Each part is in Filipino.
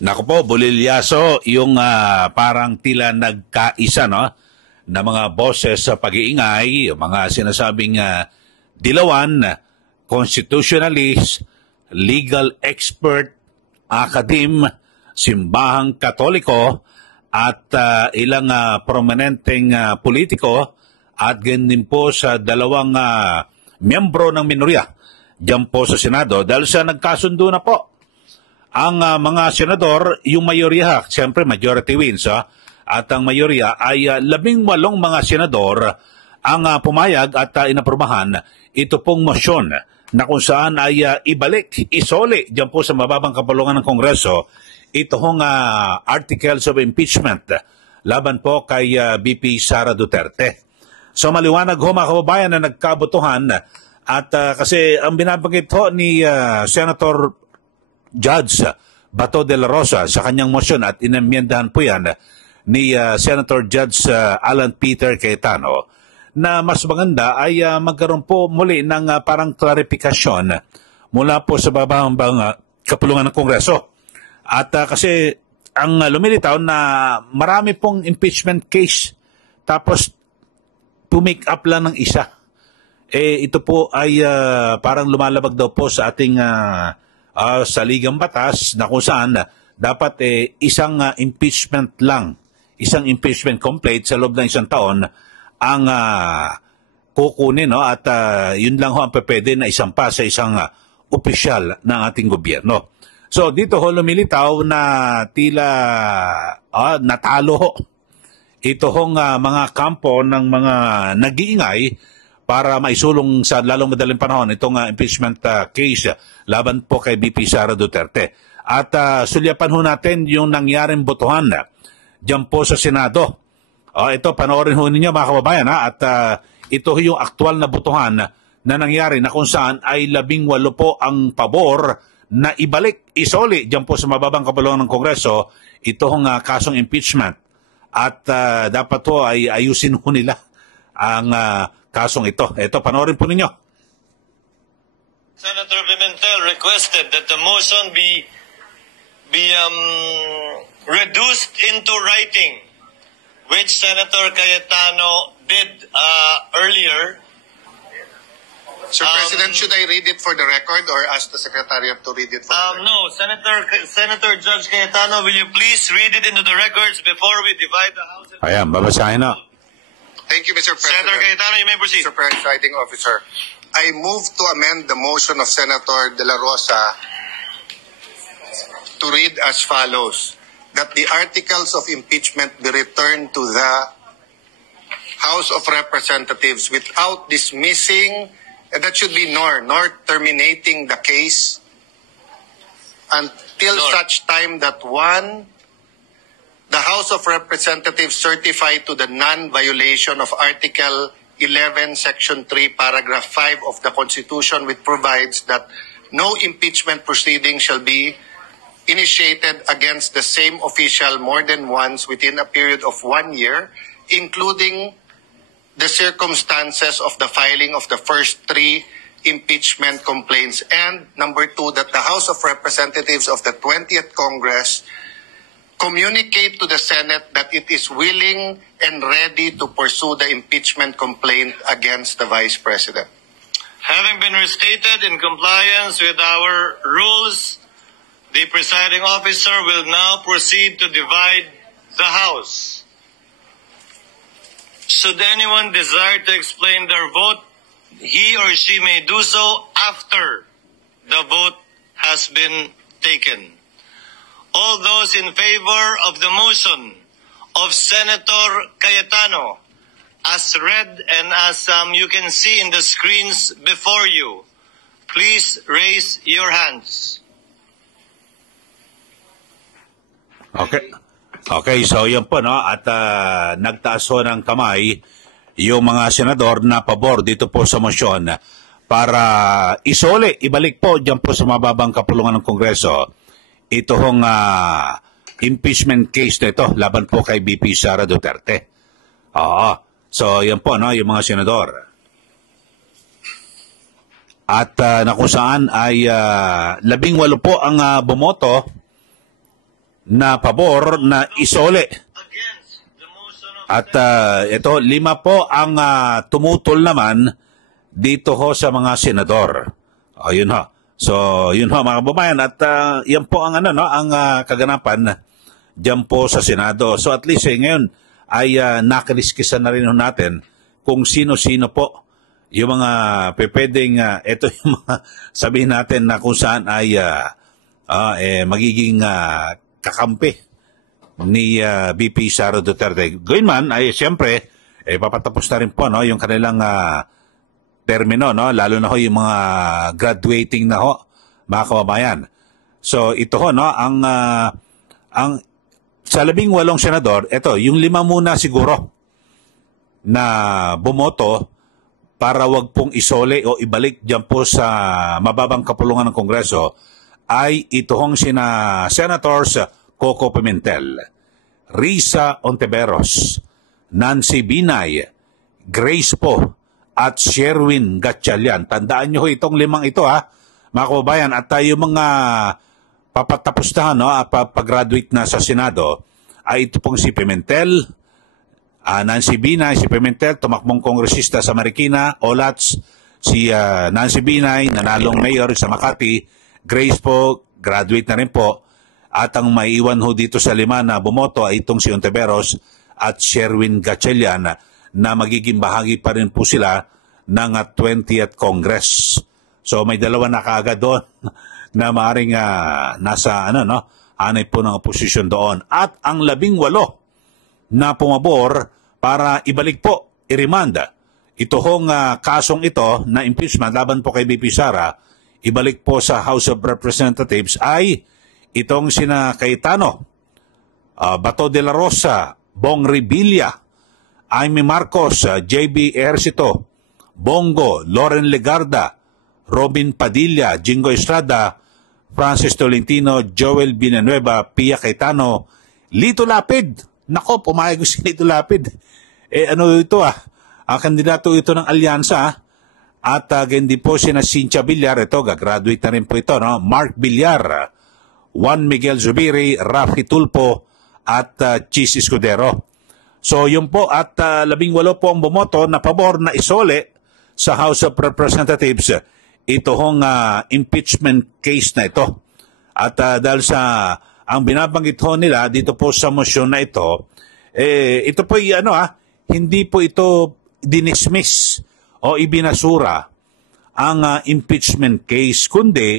Naku po, bulilyaso yung parang tila nagkaisa, no? Na mga boses sa pag-iingay, yung mga sinasabing dilawan, constitutionalist, legal expert, akadim, simbahang katoliko, at ilang prominenteng politiko, at ganyan din po sa dalawang miyembro ng minorya diyan po sa Senado, dahil sa nagkasundo na po ang mga senador, yung mayorya, siyempre majority wins, at ang mayorya ay 18 mga senador ang pumayag at inaprubahan ito pong motion na kung saan ay ibalik, isole dyan po sa mababang kapulungan ng Kongreso ito hong articles of impeachment laban po kay VP Sara Duterte. So maliwanag ho mga kababayan na nagkabutuhan at kasi ang binabanggit ho ni Senator Judge Bato de la Rosa sa kanyang motion at inamyendahan po yan ni Senator Judge Alan Peter Cayetano na mas maganda ay magkaroon po muli ng parang klarifikasyon mula po sa babang kapulungan ng Kongreso. At kasi ang lumilitaw na marami pong impeachment case tapos pumake up lang ng isa. Ito po ay parang lumalabag daw po sa ating saligang batas na kung saan dapat isang impeachment lang, isang impeachment complaint sa loob ng isang taon ang kukunin, no? At yun lang ho ang pwede na isampa sa isang opisyal ng ating gobyerno. So dito ho lumilitaw na tila natalo ho ito hong mga kampo ng mga nag-iingay para maisulong sa lalong madaling panahon itong impeachment case laban po kay VP Sara Duterte. At sulyapan ho natin yung nangyaring botohan dyan po sa Senado. Ito, panoorin ho ninyo mga kababayan, at ito yung aktual na botohan na nangyari na kung saan ay 18 po ang pabor na ibalik, isoli dyan po sa mababang kapulungan ng Kongreso itong kasong impeachment. At dapat po ay ayusin ho nila ang kasong ito. Ito, panoorin po ninyo. Senator Pimentel requested that the motion be reduced into writing, which Senator Cayetano did earlier. Sir President, should I read it for the record or ask the Secretariat to read it for the record? No, Senator Judge Cayetano, will you please read it into the records before we divide the House? Ayan, babasahin na. Thank you, Mr. President. Senator Cayetano, you may proceed. Mr. Presiding Officer, I move to amend the motion of Senator De La Rosa to read as follows, that the articles of impeachment be returned to the House of Representatives without dismissing, and that should be nor terminating the case until such time that one, the House of Representatives certify to the non-violation of Article 11, Section 3, Paragraph 5 of the Constitution, which provides that no impeachment proceeding shall be initiated against the same official more than once within a period of 1 year, including the circumstances of the filing of the first 3 impeachment complaints. And number 2, that the House of Representatives of the 20th Congress communicate to the Senate that it is willing and ready to pursue the impeachment complaint against the Vice President. Having been restated in compliance with our rules, the presiding officer will now proceed to divide the House. Should anyone desire to explain their vote, he or she may do so after the vote has been taken. All those in favor of the motion of Senator Cayetano, as read and as you can see in the screens before you, please raise your hands. Okay, so yun po, no? At nagtaas ho ng kamay yung mga senador na pabor dito po sa motion para isole, ibalik po dyan po sa mababang kapulungan ng Kongreso ito hong impeachment case na ito laban po kay VP Sara Duterte. So yan po, no, yung mga senador. At na kung saan ay 18 po ang bumoto na pabor na isole. against the motion of At ito, 5 po ang tumutol naman dito ho sa mga senador. Yun ho. So, yun ho mga kababayan. At yan po ang, ang kaganapan dyan po sa Senado. So at least ngayon ay nakaliskisan na rin ho natin kung sino-sino po yung mga pwedeng, ito yung mga sabihin natin na kung saan ay magiging kakampi ni VP Sara Duterte. Gayun man ay siyempre papatapos na rin po yung kanilang termino, lalo na ho yung mga graduating na ho, mga kababayan. So ito ho ang sa 18 senador, ito yung 5 muna siguro na bumoto para wag pong isole o ibalik diyan po sa mababang kapulungan ng Kongreso ay ito hong sina Senators Coco Pimentel, Risa Ontiveros, Nancy Binay, Grace Poe, at Sherwin Gatchalian. Tandaan nyo itong 5 ito mga kababayan. At tayo mga papatapos na pag-graduate na sa Senado ay ito pong si Pimentel, Nancy Binay, si Pimentel, tumakbong kongresista sa Marikina, Olats, si Nancy Binay, nanalong mayor sa Makati, Grace Poe, graduate na rin po. At ang maiiwan ho dito sa 5 na bumoto ay itong si Ontiveros at Sherwin Gatchalian na magiging bahagi pa rin po sila ng 20th Congress. So may 2 na kaagad doon na maaaring nasa anay po ng oposisyon doon. At ang 18 na pumabor para ibalik po, i-remand. Ito hong kasong ito na impeachment laban po kay VP Sara, ibalik po sa House of Representatives ay itong sina Cayetano, Bato de la Rosa, Bong Revilla, Amy Marcos, JB Ejercito, Bongo, Loren Legarda, Robin Padilla, Jingo Estrada, Francis Tolentino, Joel Villanueva, Pia Cayetano, Lito Lapid. Nako, pumayag si Lito Lapid. Ano ito kandidato ito ng alyansa. At ganyan din po sina Cynthia Villar, ito, gagraduate na rin po ito, Mark Villar, Juan Miguel Zubiri, Rafi Tulpo, at Chis Escudero. So yun po, at 18 po ang bumoto na pabor na isole sa House of Representatives ito hong impeachment case na ito. At dahil sa ang binabanggit ho nila dito po sa motion na ito, ito po hindi po ito dinismiss o ibinasura ang impeachment case, kundi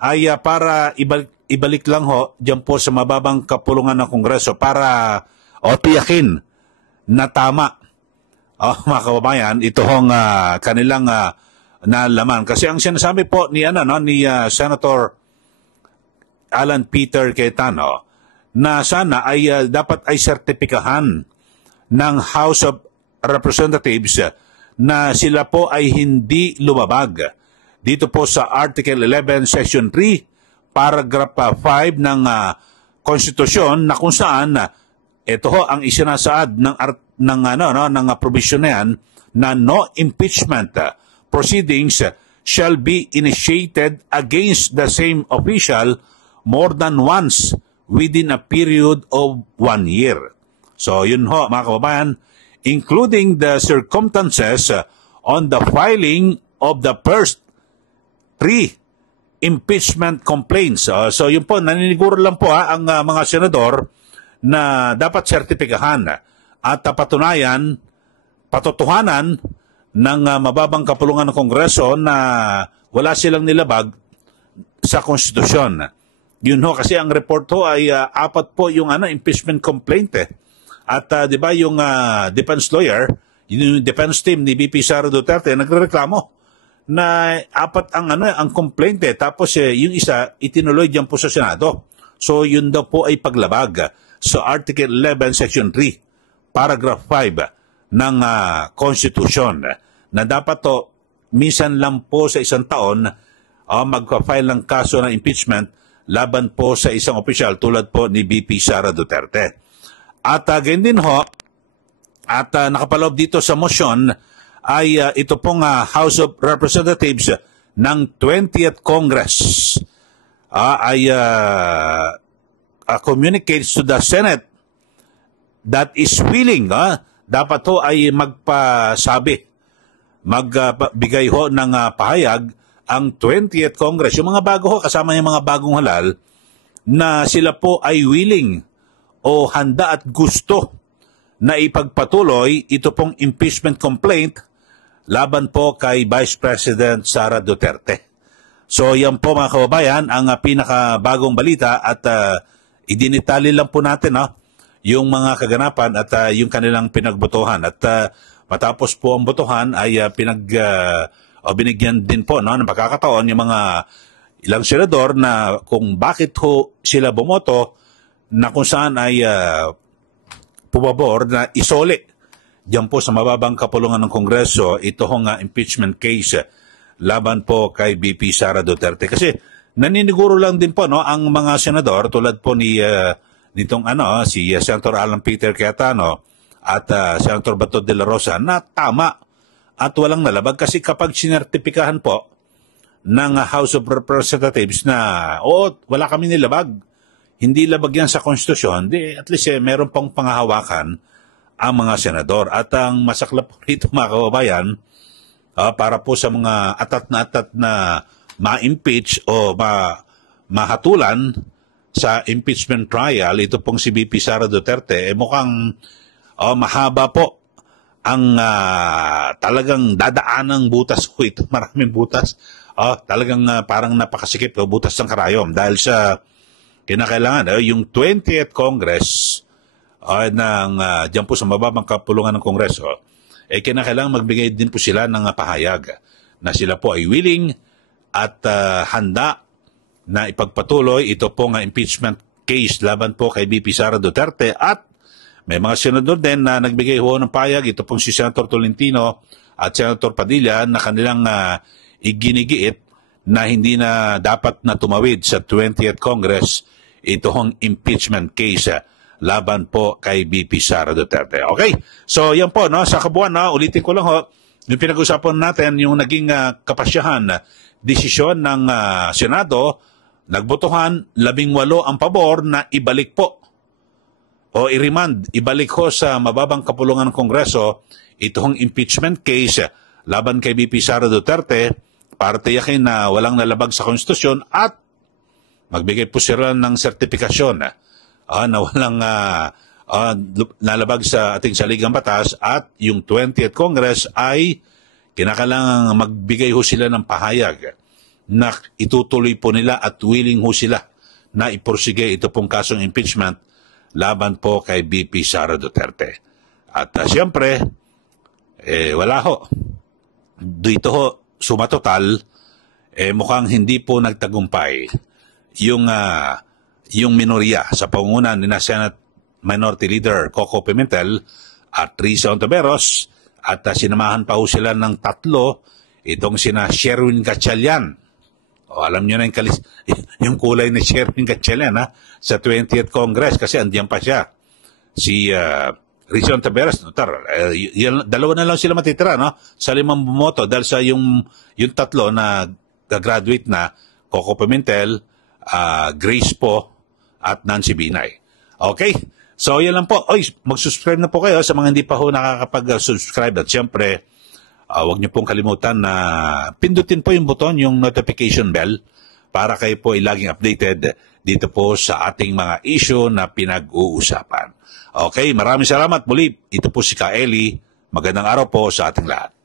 ay para ibalik lang ho diyan po sa mababang kapulungan ng Kongreso para tiyakin na tama. Mga kababayan, ito hong kanilang nalaman. Kasi ang sinasabi po ni Senator Alan Peter Cayetano na sana ay dapat ay sertipikahan ng House of Representatives na sila po ay hindi lumabag dito po sa Article 11, Section 3, Paragraph 5 ng Konstitusyon na kung saan ito ho ang isinasaad ng provision na yan na no impeachment proceedings shall be initiated against the same official more than once within a period of 1 year. So yun ho mga kababayan, including the circumstances on the filing of the first 3 impeachment complaints. So yun po, naniniguro lang po ang mga senador na dapat sertipikahan at patutuhanan ng mababang kapulungan ng Kongreso na wala silang nilabag sa konstitusyon. Yun ho, kasi ang report ho ay 4 po yung impeachment complaint At di ba yung defense lawyer, yung defense team ni VP Sara Duterte nagrereklamo na 4 ang complaint tapos yung isa itinuloy diyan po sa Senado. So yun daw po ay paglabag sa Article 11 Section 3 Paragraph 5 ng Constitution na dapat to minsan lang po sa isang taon magpa-file ng kaso ng impeachment laban po sa isang opisyal tulad po ni VP Sara Duterte. At ganyan din ho, at nakapaloob dito sa motion ay ito pong House of Representatives ng 20th Congress ay communicates to the Senate that is willing, dapat ho ay magbigay ho ng pahayag ang 20th Congress, yung mga bago ho, kasama yung mga bagong halal, na sila po ay willing o handa at gusto na ipagpatuloy ito pong impeachment complaint laban po kay Vice President Sara Duterte. So yan po mga kababayan ang pinakabagong balita at idinitali lang po natin yung mga kaganapan at yung kanilang pinagbotohan. At matapos po ang botohan ay binigyan din po ng pagkakataon yung mga ilang senador na kung bakit ho sila bumoto na kung saan ay pumabor na isole diyan po sa mababang kapulungan ng Kongreso ito hong impeachment case laban po kay BP Sara Duterte. Kasi naniniguro lang din po ang mga senador tulad po ni nitong si Senator Alan Peter Cayetano at Senator Bato de la Rosa na tama at walang nalabag kasi kapag sinertipikahan po ng House of Representatives na wala kami nilabag, hindi labag yan sa konstitusyon, at least meron pang panghahawakan ang mga senador. At ang masaklap po rito mga kababayan, para po sa mga atat na ma-impeach o mahatulan sa impeachment trial, ito pong si BP Sara Duterte, mukhang mahaba po ang talagang dadaanang butas ko ito. Maraming butas. Talagang parang napakasikip butas ng karayom dahil sa kinakailangan yung 20th Congress dyan po sa mababang kapulungan ng Kongreso, kinakailangan magbigay din po sila ng pahayag na sila po ay willing at handa na ipagpatuloy ito pong impeachment case laban po kay BP Sara Duterte. At may mga senador din na nagbigay ho ng pahayag, ito pong si Senator Tolentino at Senator Padilla na kanilang iginigiit na hindi na dapat na tumawid sa 20th Congress ito hong impeachment case laban po kay BP Sara Duterte. Okay? So yan po, sa kabuuan, ulitin ko lang ho, yung pinag-usapan natin, yung naging kapasyahan, desisyon ng Senado, nagbotohan, 18 ang pabor na ibalik po o i-remand, ibalik ho sa mababang kapulungan ng Kongreso itong impeachment case laban kay BP Sara Duterte para tiyakin na walang nalabag sa konstitusyon at magbigay po sila ng sertifikasyon na walang nalabag sa ating saligang batas at yung 20th Congress ay kinakailangan magbigay ho sila ng pahayag na itutuloy po nila at willing ho sila na ipursige ito pong kasong impeachment laban po kay BP Sara Duterte. At siyempre, wala ho. Dito ho, sumatotal, mukhang hindi po nagtagumpay yung minorya sa pangunan ni Senate Minority Leader Coco Pimentel at Risa Ontiveros at sinamahan pa ho sila ng 3, itong sina Sherwin Gatchalian. Alam nyo na yung kulay ni Sherwin Gatchalian sa 20th Congress kasi andiyan pa siya. Si Risa Ontiveros, dalawa na lang sila matitira sa 5 bumoto dahil sa yung 3 na graduate na Coco Pimentel, Grace po at Nancy Binay. Okay? So yan lang po. Mag-subscribe na po kayo sa mga hindi pa ho nakakapag-subscribe at siyempre huwag niyo pong kalimutan na pindutin po yung buton, yung notification bell para kayo po ay laging updated dito po sa ating mga issue na pinag-uusapan. Okay, maraming salamat muli. Ito po si Ka Eli. Magandang araw po sa ating lahat.